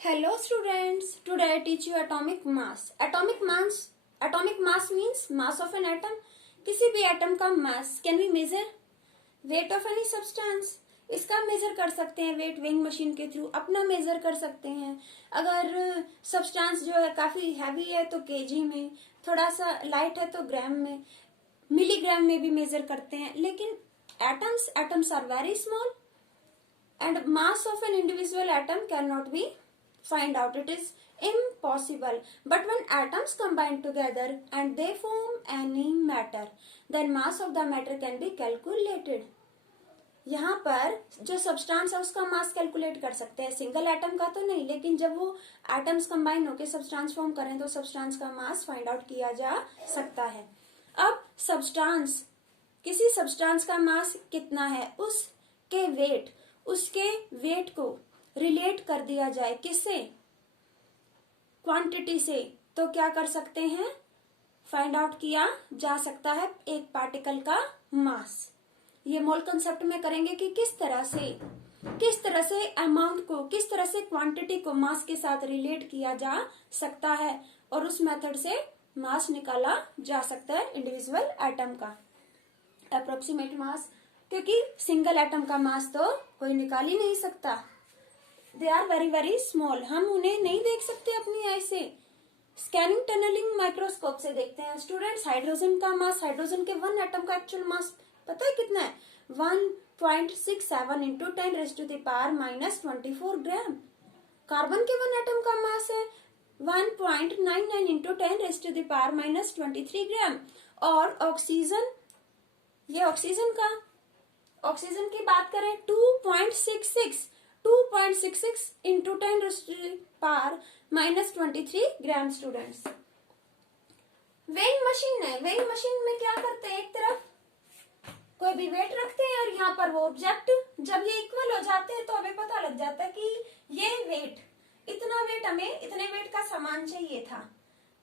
Hello students, today I teach you atomic mass. Atomic mass means mass of an atom. किसी भी atom का mass can we measure weight of any substance. इसका measure कर सकते हैं weight weighing machine के through. अपना measure कर सकते हैं. अगर सब्सटेंस जो है काफी हैवी है तो केजी में, थोड़ा सा लाइट है तो ग्राम में, मिलीग्राम में भी मेजर करते हैं. लेकिन atoms are very small and mass of an individual atom cannot be find out. It is impossible. But when atoms combine together and they form any matter, then mass of the matter can be calculated. यहाँ पर जो substance है उसका mass calculate कर सकते हैं. Single atom का तो नहीं, लेकिन जब वो एटम्स कंबाइन होकर सब्सटेंस फॉर्म करें तो सब्सटेंस का मास फाइंड आउट किया जा सकता है. अब किसी सब्सटेंस का मास कितना है, उसके वेट को रिलेट कर दिया जाए किससे, क्वांटिटी से, तो क्या कर सकते हैं, फाइंड आउट किया जा सकता है एक पार्टिकल का मास. ये मोल कंसेप्ट में करेंगे कि किस तरह से अमाउंट को, किस तरह से क्वांटिटी को मास के साथ रिलेट किया जा सकता है और उस मेथड से मास निकाला जा सकता है इंडिविजुअल एटम का. अप्रोक्सीमेट मास, क्योंकि सिंगल एटम का मास तो कोई निकाल ही नहीं सकता. They are very very small. हम उन्हें नहीं देख सकते अपनी आई से. स्कैनिंग टनलिंग माइक्रोस्कोप से देखते हैं. स्टूडेंट्स, हाइड्रोजन का मास, हाइड्रोजन के वन एटम का एक्चुअल मास पता है कितना है? 1.67 इंटू 10⁻⁻24 ग्राम. कार्बन के वन एटम का मास है 1.99 इंटू 10⁻⁻23 ग्राम. और ऑक्सीजन की बात करें 2.66 इंटू 10⁻⁻23 ग्राम. स्टूडेंट्स, वेइंग मशीन है. वेइंग मशीन में क्या करते हैं, एक तरफ कोई भी वेट रखते हैं और यहाँ पर वो ऑब्जेक्ट, जब ये इक्वल हो जाते हैं तो हमें पता लग जाता है कि ये वेट, इतना वेट, हमें इतने वेट का सामान चाहिए था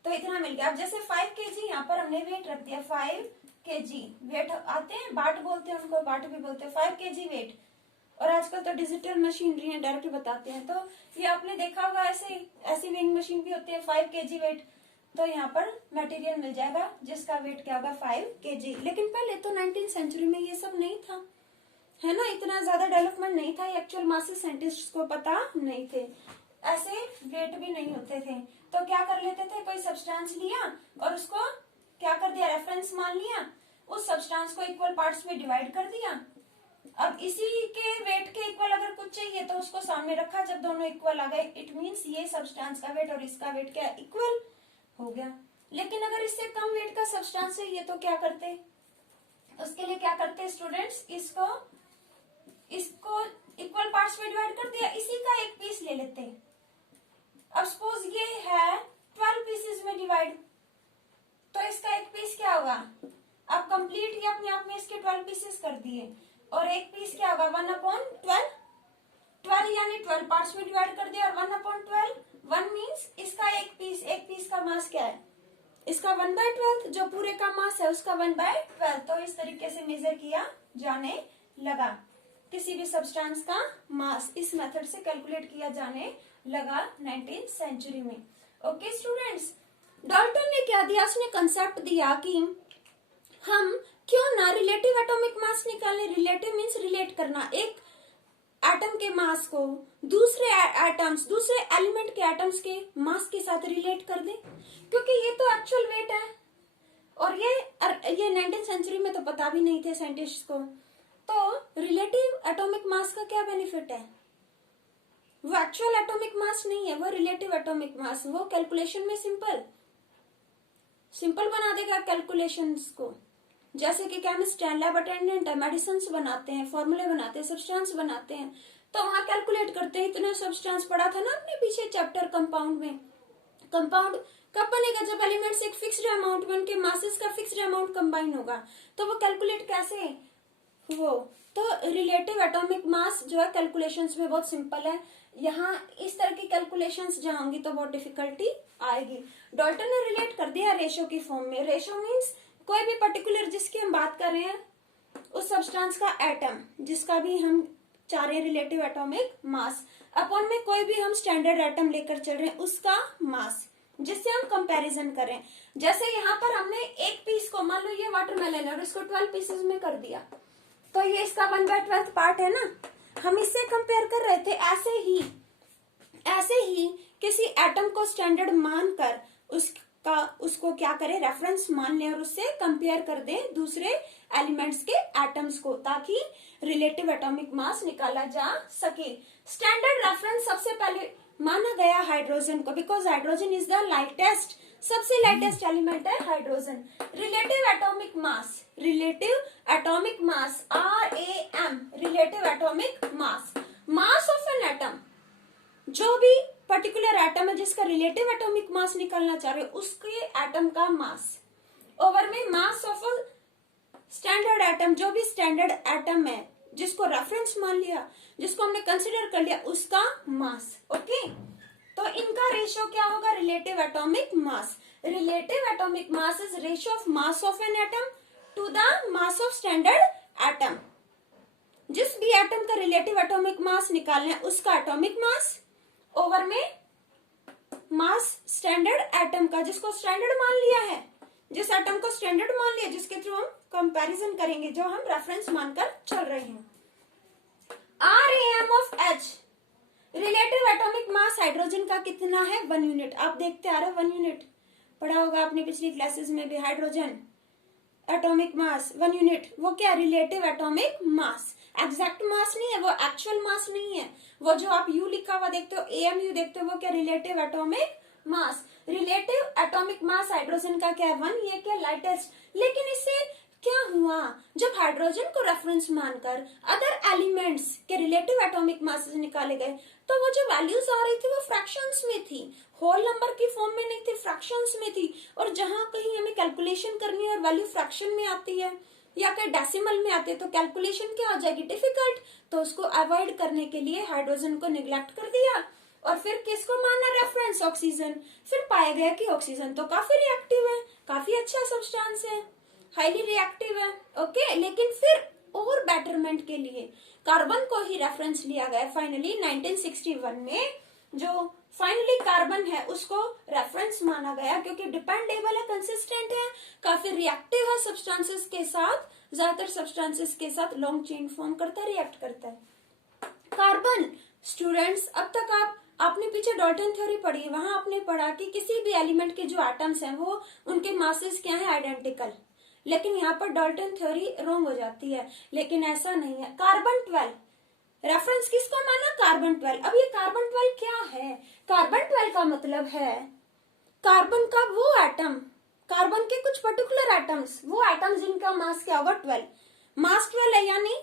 तो इतना मिल गया. अब जैसे 5 kg यहाँ पर हमने वेट रख दिया, 5 kg वेट आते हैं, बाट बोलते हैं उनको, बाट भी बोलते हैं. 5 kg वेट. और आजकल तो डिजिटल मशीनरी है, डायरेक्ट बताते हैं. तो ये आपने देखा होगा, ऐसी वेइंग मशीन भी होती है. 5 kg वेट, तो यहाँ पर मटेरियल मिल जाएगा जिसका वेट क्या होगा, 5 kg. लेकिन पहले तो 19th सेंचुरी में ये सब नहीं था, है ना. इतना ज्यादा डेवलपमेंट नहीं था. एक्चुअल मासेस साइंटिस्ट को पता नहीं थे, ऐसे वेट भी नहीं होते थे. तो क्या कर लेते थे, कोई सब्सटेंस लिया और उसको क्या कर दिया, रेफरेंस मान लिया, उस सब्सटेंस को इक्वल पार्ट्स में डिवाइड कर दिया. अब इसी के वेट के इक्वल अगर कुछ चाहिए तो उसको सामने रखा. जब दोनों इक्वल आ गए, इट मींस ये सब्सटेंस का वेट और इसका वेट क्या इक्वल हो गया. लेकिन अगर इससे कम वेट का सब्सटेंस चाहिए तो क्या करते, उसके लिए क्या करते स्टूडेंट्स, इसको इक्वल पार्ट्स में डिवाइड कर दिया, इसी का एक पीस ले लेते. अब सपोज ये है 12 पीसेस में डिवाइड, तो इसका एक पीस क्या होगा, अब कंप्लीट ये अपने आप में इसके 12 पीसेस कर दिए, और एक पीस क्या होगा 1/12. 12 यानी 12 पार्ट्स में डिवाइड कर दिया और 1/12. 1 मीन्स इसका एक पीस का मास क्या है, इसका 1/12. जो पूरे का मास है उसका 1/12. तो इस तरीके से मेजर किया जाने लगा. किसी भी सब्सटेंस का मास इस मेथड से कैलकुलेट किया जाने लगा 19th सेंचुरी में. ओके स्टूडेंट्स, डाल्टन ने क्या दिया, उसने कंसेप्ट दिया कि हम क्यों ना रिलेटिव एटॉमिक मास निकालें. रिलेटिव मीन्स रिलेट करना. एक एटम के मास को दूसरे एलिमेंट के एटम्स के मास के साथ रिलेट कर दें, क्योंकि ये तो एक्चुअल वेट है और ये 19th सेंचुरी में तो पता भी नहीं थे साइंटिस्ट को. तो रिलेटिव एटॉमिक मास का क्या बेनिफिट है, वो एक्चुअल एटॉमिक मास नहीं है, वो रिलेटिव एटॉमिक मास. वो कैलकुलेशन में सिंपल बना देगा कैलकुलेशंस को. जैसे कि केमिस्ट है, लैब अटेंडेंट है, मेडिसिन बनाते हैं, फॉर्मूले बनाते हैं, सब्सटेंस बनाते हैं, तो वहां कैलकुलेट करते हैं. इतना सब्सटेंस पढ़ा था ना अपने पीछे चैप्टर कंपाउंड में. कंपाउंड कब बनेगा, जब एलिमेंट्स एक फिक्स्ड अमाउंट में, उनके मासेस का फिक्स्ड अमाउंट कंबाइन होगा. तो वो कैलकुलेट कैसे वो, तो रिलेटिव एटॉमिक मास जो है कैलकुलेशंस में बहुत सिंपल है. यहाँ इस तरह की कैलकुलेशंस जहाँ होंगी तो बहुत डिफिकल्टी आएगी. डाल्टन ने रिलेट कर दिया रेशो की फॉर्म में. रेशो मीन्स कोई भी पर्टिकुलर जिसकी हम बात कर रहे हैं, उस सब्सटेंस का एटम जिसका भी हम चाह रहे हैं रिलेटिव एटॉमिक मास अपॉन में कोई भी हम स्टैंडर्ड एटम लेकर चल रहे हैं उसका मास, जिससे हम कंपैरिजन करें। जैसे यहाँ पर हमने एक पीस को, मान लो ये वाटरमेलन है और इसको 12 पीसेस में कर दिया, तो ये इसका 1/12 पार्ट है ना, हम इससे कंपेयर कर रहे थे। ऐसे ही किसी एटम को स्टैंडर्ड मानकर उसको क्या करें, रेफरेंस मान लें और उससे कंपेयर कर दें दूसरे एलिमेंट्स के एटम्स को, ताकि रिलेटिव एटॉमिक मास निकाला जा सके। स्टैंडर्ड रेफरेंस सबसे पहले माना गया हाइड्रोजन को, because hydrogen is the lightest, सबसे लाइटेस्ट एलिमेंट है hydrogen. Relative atomic mass, RAM, relative atomic mass of an atom, जो भी पर्टिकुलर एटम है जिसका रिलेटिव एटॉमिक मास निकालना चाह रहे हो उसके एटम का मास ओवर में मास ऑफ स्टैंडर्ड एटम, जो भी स्टैंडर्ड एटम है जिसको रेफरेंस मान लिया, जिसको हमने कंसिडर कर लिया, उसका मास। ओके, तो इनका रेशियो क्या होगा, relative atomic mass. Relative atomic mass is ratio of mass of an atom to the mass of standard atom. जिस भी एटम का रिलेटिव एटॉमिक मास निकालना है उसका एटॉमिक मास ओवर में मास स्टैंडर्ड एटम का, जिसको स्टैंडर्ड मान लिया है, जिस एटम को स्टैंडर्ड मान लिया, जिसके थ्रू हम कंपैरिजन करेंगे, जो हम रेफरेंस मानकर चल रहे हैं। RAM of H, relative atomic mass hydrogen का कितना है, 1 यूनिट। आप देखते आ रहे हो 1 यूनिट, पढ़ा होगा आपने पिछली क्लासेस में भी। हाइड्रोजन एटॉमिक मास 1 यूनिट, वो क्या, रिलेटिव एटॉमिक मास। एग्जैक्ट मास नहीं है वो, एक्चुअल मास नहीं है वो, जो आप यू लिखा हुआ देखते हो, AMU देखते हो, वो क्या, relative atomic mass. Relative atomic mass hydrogen का क्या है, 1, ये क्या, लाइटेस्ट। लेकिन इससे क्या हुआ, जब हाइड्रोजन को रेफरेंस मानकर अदर एलिमेंट्स के रिलेटिव एटॉमिक मासेस निकाले गए, तो वो जो वैल्यूज आ रही थी वो फ्रैक्शंस में थी, होल नंबर की फॉर्म में नहीं थी, फ्रैक्शंस में थी। और जहां कहीं हमें कैलकुलेशन करनी है और वैल्यू फ्रैक्शन में आती है या कहीं डेसिमल में आती है, तो कैलकुलेशन क्या हो जाएगी, डिफिकल्ट। तो उसको अवॉइड करने के लिए हाइड्रोजन को निग्लेक्ट कर दिया और फिर किसको माना रेफरेंस, ऑक्सीजन। फिर पाया गया कि ऑक्सीजन तो काफी रिएक्टिव है, काफी अच्छा सब्सटेंस है, हाईली रिएक्टिव है। ओके, लेकिन फिर और बेटरमेंट के लिए कार्बन को ही रेफरेंस लिया गया फाइनली 1961 में। जो फाइनली कार्बन है उसको रेफरेंस माना गया, क्योंकि डिपेंडेबल है, कंसिस्टेंट है, काफी रिएक्टिव है सब्सटेंसेस के साथ, ज्यादातर सब्सटेंसेस के साथ लॉन्ग चेन फॉर्म करता है, रिएक्ट करता है। कार्बन, स्टूडेंट्स अब तक आपने पीछे डाल्टन थ्योरी पढ़ी है, वहां आपने पढ़ा कि किसी भी एलिमेंट के जो एटम्स हैं वो उनके मासेस क्या है, आइडेंटिकल। लेकिन यहाँ पर डाल्टन थ्योरी रॉन्ग हो जाती है, लेकिन ऐसा नहीं है। कार्बन 12 रेफरेंस किसको माना, कार्बन 12। अब ये कार्बन 12 क्या है, कार्बन 12 का मतलब है कार्बन का वो एटम, कार्बन के कुछ पर्टिकुलर एटम्स, वो एटम्स जिनका मास क्या होगा, 12। मास 12 है, यानी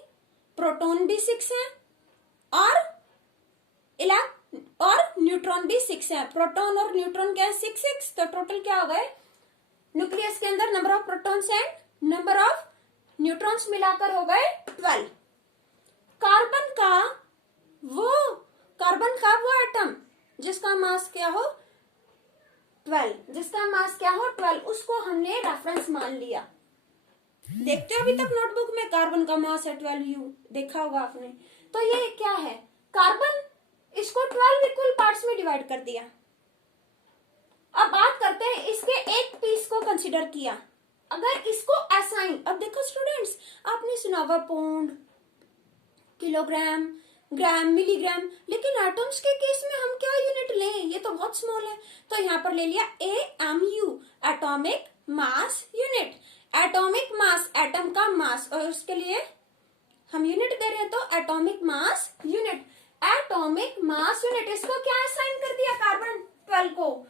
प्रोटॉन भी 6 है और न्यूट्रॉन भी 6 है। प्रोटॉन और न्यूट्रॉन क्या है, 6, तो टोटल क्या हो गए, न्यूक्लियस के अंदर number of protons and number of neutrons मिलाकर हो गए 12। कार्बन का वो एटम जिसका मास क्या हो 12, उसको हमने रेफरेंस मान लिया। देखते हो अभी तक नोटबुक में कार्बन का मास है 12U, देखा होगा आपने। तो ये क्या है, कार्बन, इसको 12 इक्वल पार्ट्स में डिवाइड कर दिया। अब बात करते हैं, इसके एक पीस को कंसीडर किया, अगर इसको असाइन, अब देखो स्टूडेंट्स, आपने सुना हुआ पौंड, किलोग्राम, ग्राम, मिलीग्राम, लेकिन एटम्स के केस में हम क्या यूनिट लें, ये तो बहुत स्मॉल है, तो यहाँ पर ले लिया AMU, atomic mass unit. Atomic mass, atom का मास, और उसके लिए हम यूनिट दे रहे हैं तो atomic mass unit. Atomic mass unit, इसको क्या असाइन कर दिया, कार्बन 12 को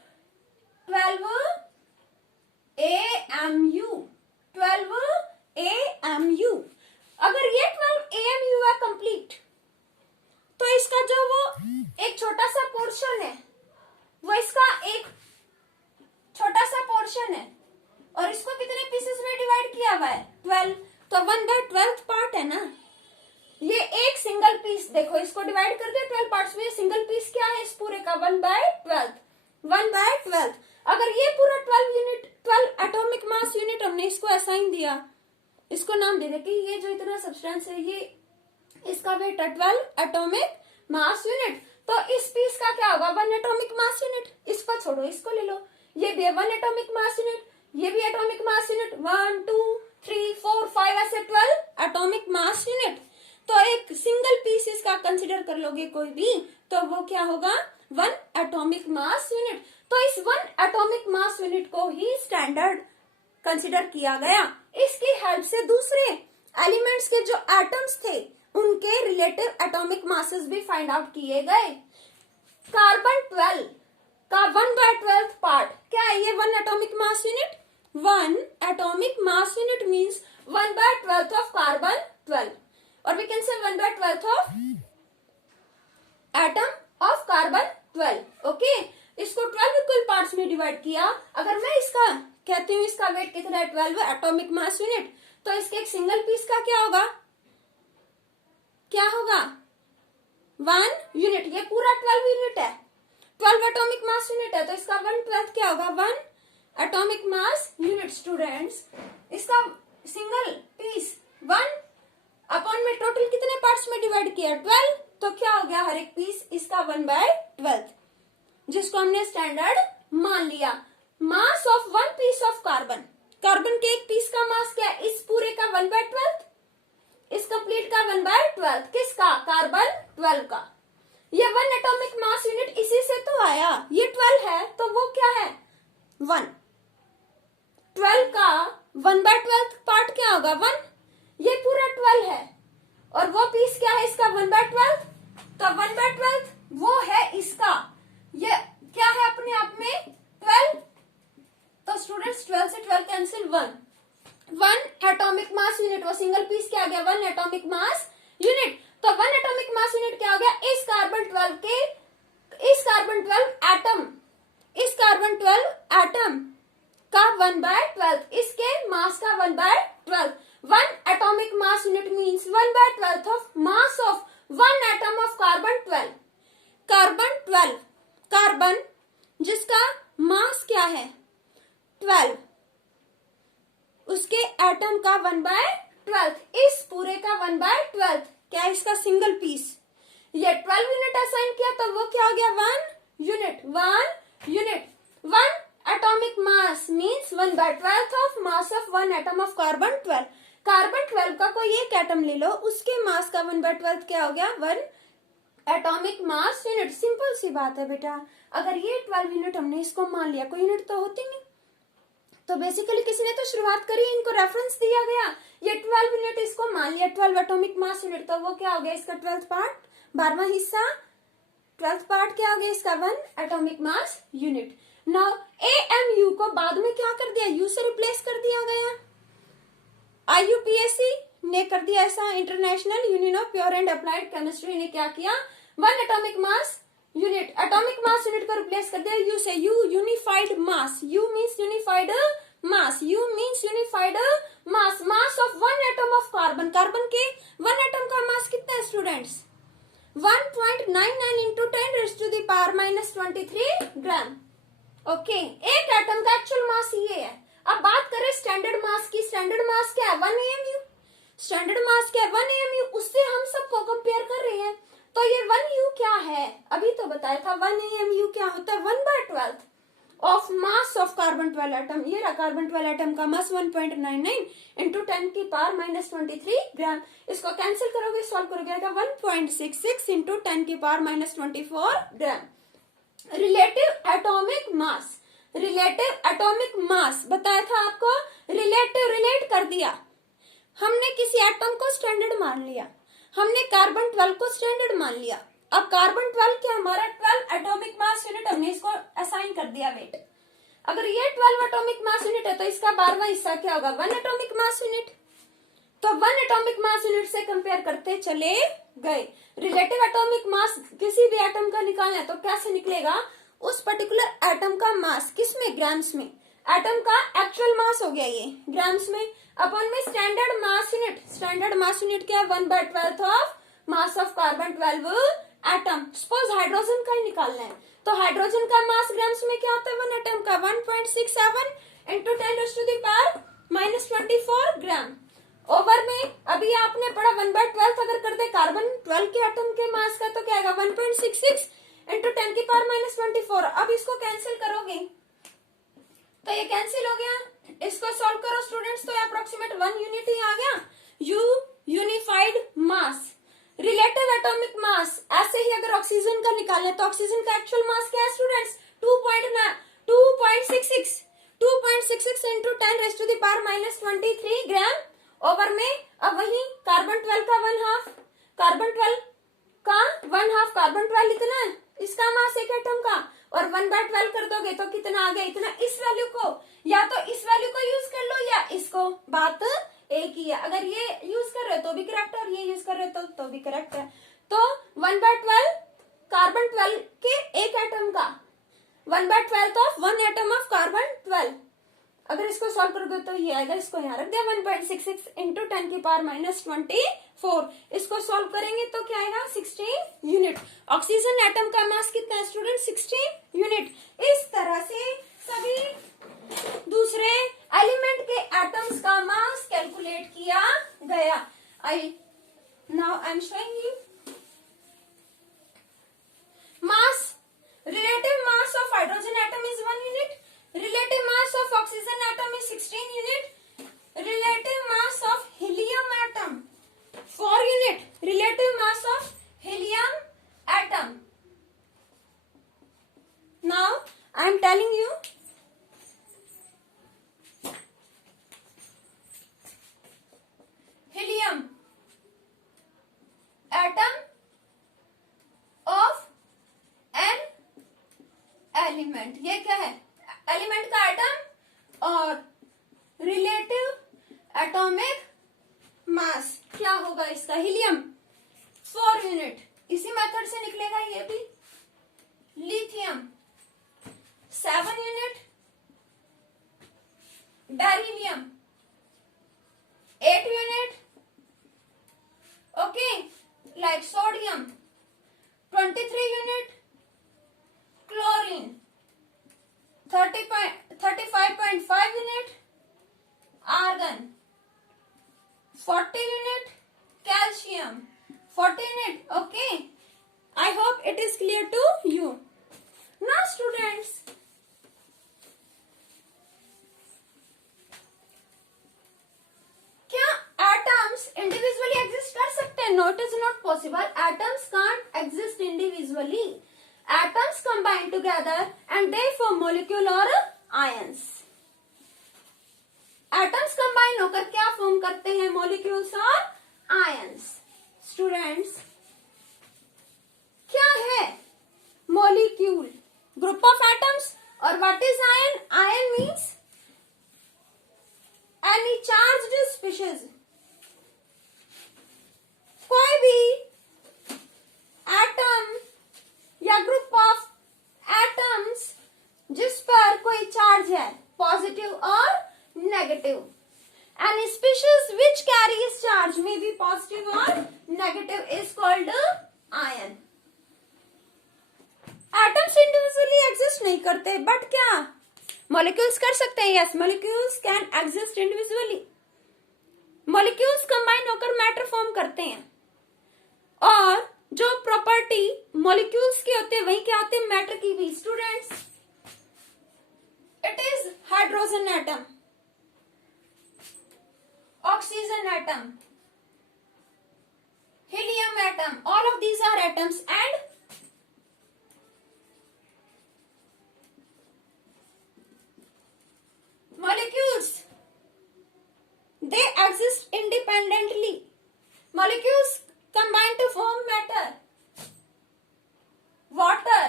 12 AMU। अगर ये 12 AMU है कंप्लीट, तो इसका जो वो एक छोटा सा पोर्शन है, वो इसका एक छोटा सा पोर्शन है, और इसको कितने पीसेस में डिवाइड किया हुआ है, 12, तो 1/12 पार्ट है ना। ये एक सिंगल पीस, देखो इसको डिवाइड कर दिया 12 पार्ट्स में, सिंगल पीस क्या है इस पूरे का, 1/12। अगर ये पूरा 12 एटॉमिक मास यूनिट हमने इसको असाइन दिया, इसको नाम दे दे कि ये जो इतना सब्सटेंस है ये इसका वेट है 12 एटॉमिक मास यूनिट। तो इस पीस का क्या होगा 1 एटॉमिक मास यूनिट। इसको छोड़ो, इसको ले लो, ये भी है 1 एटॉमिक मास यूनिट, ये भी एटॉमिक मास यूनिट, 1 2 3 4 5 ऐसे 12 एटॉमिक मास यूनिट। तो एक सिंगल पीस इसका कंसिडर कर लोगे कोई भी, तो वो क्या होगा 1 एटॉमिक मास यूनिट। तो इस 1 एटॉमिक मास यूनिट को ही स्टैंडर्ड कंसिडर किया गया। इसकी हेल्प से दूसरे एलिमेंट्स के जो एटम्स थे उनके रिलेटिव एटॉमिक मासेस भी फाइंड आउट किए गए। कार्बन 12 का 1/12 पार्ट क्या है, ये 1 atomic mass unit. 1 atomic mass unit means 1/12 of carbon 12 और we can say 1/12 of atom of carbon 12। Okay, इसको 12 इक्वल पार्ट्स में डिवाइड किया। अगर मैं इसका कहती हूँ इसका वेट कितना है 12 एटॉमिक मास यूनिट, तो इसके एक सिंगल पीस का क्या होगा 1 यूनिट। ये पूरा 12 यूनिट है, 12 एटॉमिक मास यूनिट है, तो इसका 1/12 क्या होगा 1 एटॉमिक मास यूनिट। स्टूडेंट्स, इसका सिंगल पीस 1 अपॉन में टोटल कितने पार्ट्स में डिवाइड किया 12, तो क्या हो गया हर एक पीस इसका 1/12, जिसको हमने स्टैंडर्ड मान लिया। Mass of 1 piece of carbon, carbon के एक पीस का मास क्या है इस पूरे का 1/12, इस कंप्लीट का 1/12, किसका कार्बन 12 का। ये 1 एटॉमिक मास यूनिट इसी से तो आया, ये 12 है तो वो क्या है 1। 12 का 1/12 पार्ट क्या होगा 1, ये पूरा 12 है और वो पीस क्या है इसका 1/12, तो 1/12 वो है इसका, ये क्या है अपने आप में 12। तो स्टूडेंट्स 12 से 12 कैंसिल, 1 एटॉमिक मास यूनिट, वो सिंगल पीस क्या आ गया 1 एटॉमिक मास यूनिट। तो 1 एटॉमिक मास यूनिट क्या हो गया इस कार्बन 12 के, इस कार्बन 12 एटम, इस कार्बन 12 एटम का 1/12, इसके मास का 1/12। 1 atomic mass unit means 1/12 of mass of 1 atom of carbon 12। Carbon 12, carbon जिसका मास क्या है 12, उसके एटम का 1/12, इस पूरे का 1/12 क्या है इसका सिंगल पीस। ये 12 यूनिट असाइन किया तो वो क्या हो गया 1 unit. 1 unit, 1 atomic mass means 1/12 of mass of 1 atom of carbon 12। Carbon 12 का कोई एक एटम ले लो, उसके मास का 1/12 क्या हो गया 1 एटॉमिक मास यूनिट। सिंपल सी बात है बेटा, अगर ये 12 यूनिट हमने इसको मान लिया, कोई यूनिट तो होती नहीं, तो बेसिकली किसी ने तो शुरुआत करी, इनको रेफरेंस दिया गया, ये 12 यूनिट इसको मान लिया 12 एटॉमिक मास यूनिट, तो वो क्या हो गया इसका 12th पार्ट, 12वां हिस्सा 12th पार्ट क्या हो गया इसका 1 atomic mass unit. Now AMU को बाद में क्या कर दिया U से रिप्लेस कर दिया गया, IUPAC ने कर दिया ऐसा, international union of pure and applied chemistry ने क्या किया 1 atomic mass unit, atomic mass unit को रिप्लेस कर दिया U से। U unified mass, U means unified mass, U means unified mass, mass of 1 atom of carbon, carbon के 1 atom का मास कितना है स्टूडेंट्स 1.99 इंटू 10⁻⁻23 ग्राम। ओके, एक एटम का एक्चुअल मास ये है। अब बात करें स्टैंडर्ड मास की, स्टैंडर्ड मास क्या है 1 AMU, स्टैंडर्ड मास क्या है 1 AMU, उससे हम सबको कंपेयर कर रहे हैं, तो ये 1U क्या है अभी तो बताया था, 1 AMU क्या होता है 1/12 of mass of carbon 12 atom. ये रहा कार्बन 12 एटम का मास 1.99 इंटू 10⁻⁻23 ग्राम। इसको कैंसिल करोगे, सॉल्व करोगे 1.66 into 10⁻⁻24 gram. Relative atomic mass, relative atomic mass बताया था आपको, रिलेटिव रिलेट कर दिया, हमने किसी एटम को स्टैंडर्ड मान लिया, हमने कार्बन 12 को स्टैंडर्ड मान लिया। अब कार्बन 12 क्या हमारा 12 एटॉमिक मास यूनिट, हमने इसको असाइन कर दिया वेट। अगर ये 12 एटॉमिक मास यूनिट है तो इसका 12वां हिस्सा क्या होगा 1 एटॉमिक मास यूनिट। तो 1 एटॉमिक मास यूनिट से कंपेयर करते चले गए। रिलेटिव एटॉमिक मास किसी भी एटम का निकालना है तो कैसे निकलेगा, उस पर्टिकुलर एटम का मास किसमें ग्राम्स में, एटम का एक्चुअल मास हो गया ये ग्राम्स में, अपन में standard mass unit, standard mass unit क्या है 1/12 of mass of carbon 12 atom. Suppose hydrogen का ही निकालना है तो हाइड्रोजन का मास ग्राम्स में क्या होता है 1 एटम का 1.67 इंटू 10⁻⁻24 ग्राम। ओवर में अभी आपने पढ़ा 1/12 अगर कर दे कार्बन 12 के एटम के मास का तो क्या आएगा 1.66 इंटू 10⁻⁻24। अब इसको कैंसिल करोगे तो ये कैंसिल हो गया। इसको सॉल्व करो स्टूडेंट्स, तो अप्रोक्सीमेट 1 यूनिट ही आ गया। You unified mass, relative atomic मास। ऐसे ही अगर ऑक्सीजन का निकालें तो ऑक्सीजन का एक्चुअल मास क्या है स्टूडेंट्स 2.66 इंटू 10⁻⁻23 ग्राम ओवर में। अब वही कार्बन 12 का 1/2, कार्बन 12 का 1/2, कार्बन 12 इतना है, इसका मास एक एटम का, और 1/12 कर दोगे तो कितना आ गया इतना। इस वैल्यू को या तो इस वैल्यू को यूज कर लो या इसको, बात एक ही है। अगर ये यूज कर रहे हो तो भी करेक्ट है और ये यूज कर रहे हो तो भी करेक्ट है। तो 1/12 कार्बन 12 के एक एटम का, 1/12 ऑफ 1 एटम ऑफ कार्बन 12। अगर इसको सॉल्व करोगे तो ये आएगा, इसको यहाँ रख दिया 1.66 इंटू 10⁻⁻24। इसको सॉल्व करेंगे तो क्या आएगा 16 यूनिट। ऑक्सीजन एटम का मास कितना है स्टूडेंट 16 यूनिट। इस तरह से सभी दूसरे एलिमेंट के एटम्स का मास कैलकुलेट किया गया। Now I am showing you mass. Relative mass of hydrogen atom is 1 unit. Relative mass of oxygen atom is 16 unit. Relative mass of helium atom 4 unit. Relative mass of helium atom. Now I am telling you helium atom of an element. ये क्या है element का atom और relative atomic मास क्या होगा इसका helium 4 unit. इसी method से निकलेगा ये भी। Lithium 7 unit, beryllium 8 unit, okay, like sodium 23 unit, chlorine 35.5 unit, argon 40 unit, calcium 40 unit. Okay, I hope it is clear to you. Now students, क्या एटम्स इंडिविजुअली एग्जिस्ट कर सकते हैं? No, it is not possible. Atoms can't exist individually. Atoms combine together and they form molecule or ions. Atoms combine होकर क्या form करते हैं? molecules और ions. Students, क्या है molecule? Group of atoms. और what is ion? Ion means any charged species. कोई भी एटम या ग्रुप ऑफ एटम्स जिस पर कोई चार्ज है पॉजिटिव और negative. Any species which carries charge में बी पॉजिटिव और negative is called ion. Atoms individually exist नहीं करते, बट क्या मॉलिक्यूल्स कर सकते हैं? Yes, molecules can exist individually. Molecules combine होकर मैटर फॉर्म करते हैं और जो प्रॉपर्टी मॉलिक्यूल्स की होती है वही क्या होती है मैटर की भी। Students, it is hydrogen atom, oxygen atom, helium atom, all of these are atoms and molecules, they exist independently. Molecules combine to form matter. Water,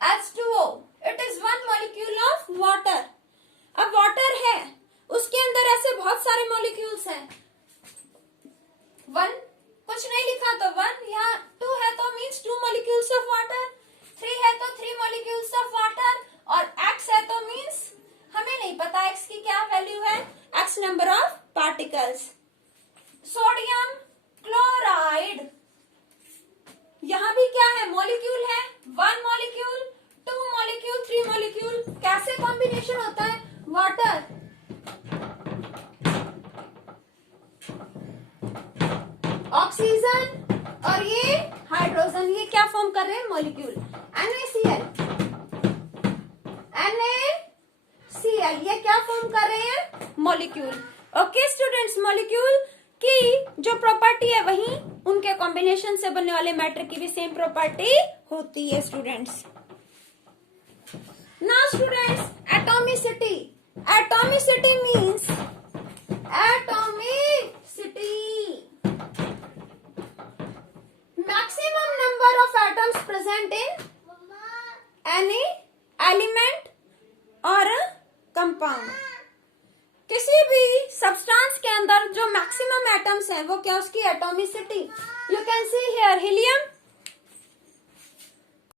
H2O, it is one molecule of water. अब water है, उसके अंदर ऐसे बहुत सारे molecules हैं। 1 कुछ नहीं लिखा तो 1, यहाँ 2 है तो means 2 molecules of water, 3 है तो 3 molecules of water, और X है तो means हमें नहीं पता X की क्या वैल्यू है, X number of particles. Sodium chloride, यहाँ भी क्या है मॉलिक्यूल है, 1 मॉलिक्यूल, 2 मॉलिक्यूल, 3 मॉलिक्यूल। कैसे कॉम्बिनेशन होता है? वाटर कर रहे हैं? मॉलिक्यूल। NaCl, NaCl ये क्या फॉर्म कर रहे हैं? मॉलिक्यूल। ओके स्टूडेंट्स, मॉलिक्यूल की जो प्रॉपर्टी है वही उनके कॉम्बिनेशन से बनने वाले मैटर की भी सेम प्रॉपर्टी होती है students. Now students, atomicity. Atomicity means maximum number of atoms present in any element or compound। किसी भी सब्सटेंस के अंदर जो मैक्सिमम एटम्स हैं वो क्या उसकी atomicity. You can see here helium